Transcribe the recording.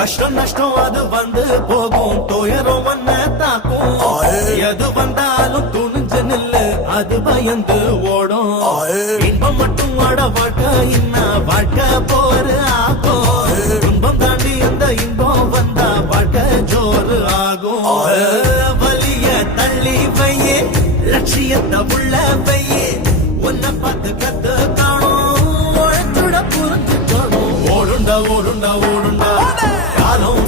கஷ்டம் நஷ்டம் அது வந்து போகும், துயரம் ஒன்ன தாக்கும். எது வந்தாலும் துணிஞ்சு நில்லு, அது பயந்து ஓடும். இன்பம் மட்டும் வாட வாழ்க்கை, இன்ன வாழ்க்கை போரு ஆகும். இன்பம் தாண்டி அந்த இன்பம் வந்தா வாழ்க்கை ஜோறு ஆகும். வலிய தள்ளி வையே, லட்சியத்தை உள்ள வையே, உன்னை பார்த்து கத்து காணும், உழைச்சுட புரிஞ்சு காணும். ஓடுண்டா ஓடுண்டா ஓடுண்டா காலம்